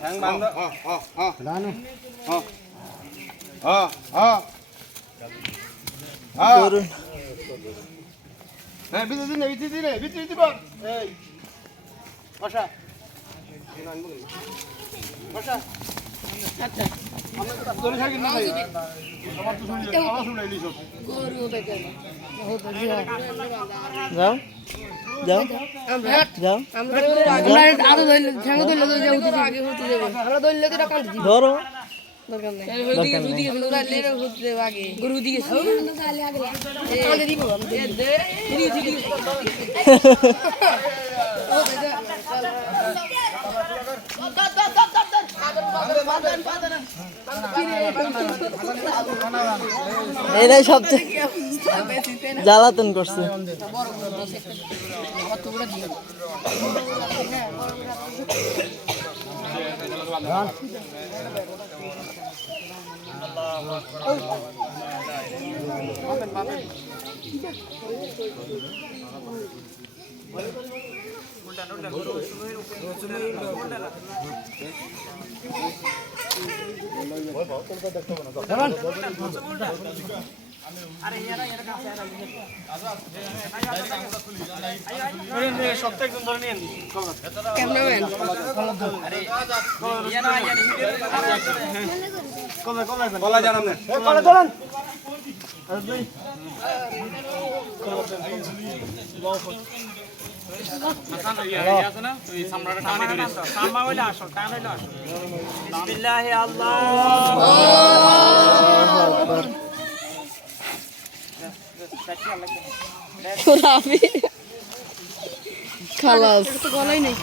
hang বান্ধ রানু গরু হ্যাঁ ভিতরে দিন বল এই বসা বসা আচ্ছা আমরা তো দড়ি ছাড়ি না আমার তো শুনলি আওয়াজ শুনাইলি সব গরু দেখেন যাও যাও যাও আমরা আদো ধরলে ঠ্যাঙ্গো ধরলে তো যাও আগে হতে যাবে আমরা ধরলে তো কাল দিব ধরো দরকার নাই ওদিকে ওরা লেরে হতে যাবে আগে গরু দিকে কাল দিব আমরা দে দিদি এরাই সবচেয়ে জ্বালাতন করছে সপ্তাহে একজন ধরে নিয়ে ক্যামেরাম্যান কলা জানাম না কলা জানান খালাস তো গলাই নেই